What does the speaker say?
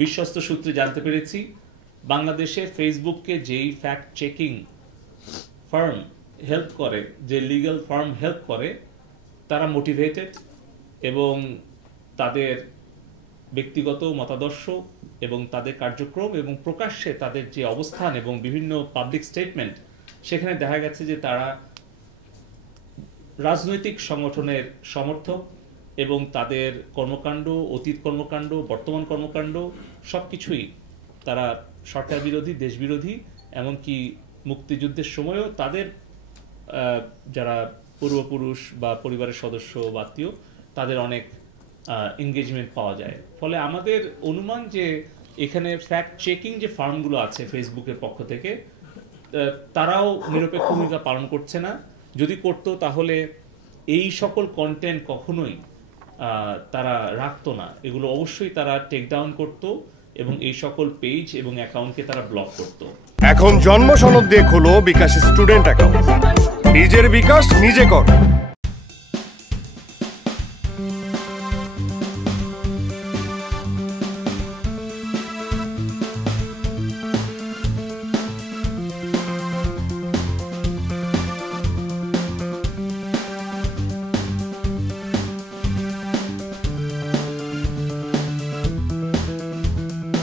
বিশ্বস্ত সূত্রে জানতে পেরেছি বাংলাদেশে ফেসবুককে যেই ফ্যাক্ট চেকিং ফার্ম হেল্প করে, যে লিগ্যাল ফার্ম হেল্প করে, তারা মোটিভেটেড এবং তাদের ব্যক্তিগত মতাদর্শ এবং তাদের কার্যক্রম এবং প্রকাশ্যে তাদের যে অবস্থান এবং বিভিন্ন পাবলিক স্টেটমেন্ট, সেখানে দেখা গেছে যে তারা রাজনৈতিক সংগঠনের সমর্থক এবং তাদের কর্মকাণ্ড, অতীত কর্মকাণ্ড, বর্তমান কর্মকাণ্ড সবকিছুই তারা সরকার বিরোধী, দেশ বিরোধী, এমনকি মুক্তিযুদ্ধের সময়ও তাদের যারা পূর্বপুরুষ বা পরিবারের সদস্য বা আত্মীয়, তাদের অনেক এঙ্গেজমেন্ট পাওয়া যায়। ফলে আমাদের অনুমান যে এখানে ফ্যাক্ট চেকিং যে ফার্মগুলো আছে ফেসবুকের পক্ষ থেকে, তারাও নিরপেক্ষ ভূমিকা পালন করছে না। যদি করতো তাহলে এই সকল কন্টেন্ট কখনোই তারা রাখতো না। এগুলো অবশ্যই তারা টেক ডাউন করতো এবং এই সকল পেজ এবং অ্যাকাউন্টকে তারা ব্লক করতো। এখন জন্ম সনদ দিয়ে খোলো বিকাশ স্টুডেন্ট অ্যাকাউন্ট। নিজের বিকাশ নিজে কর।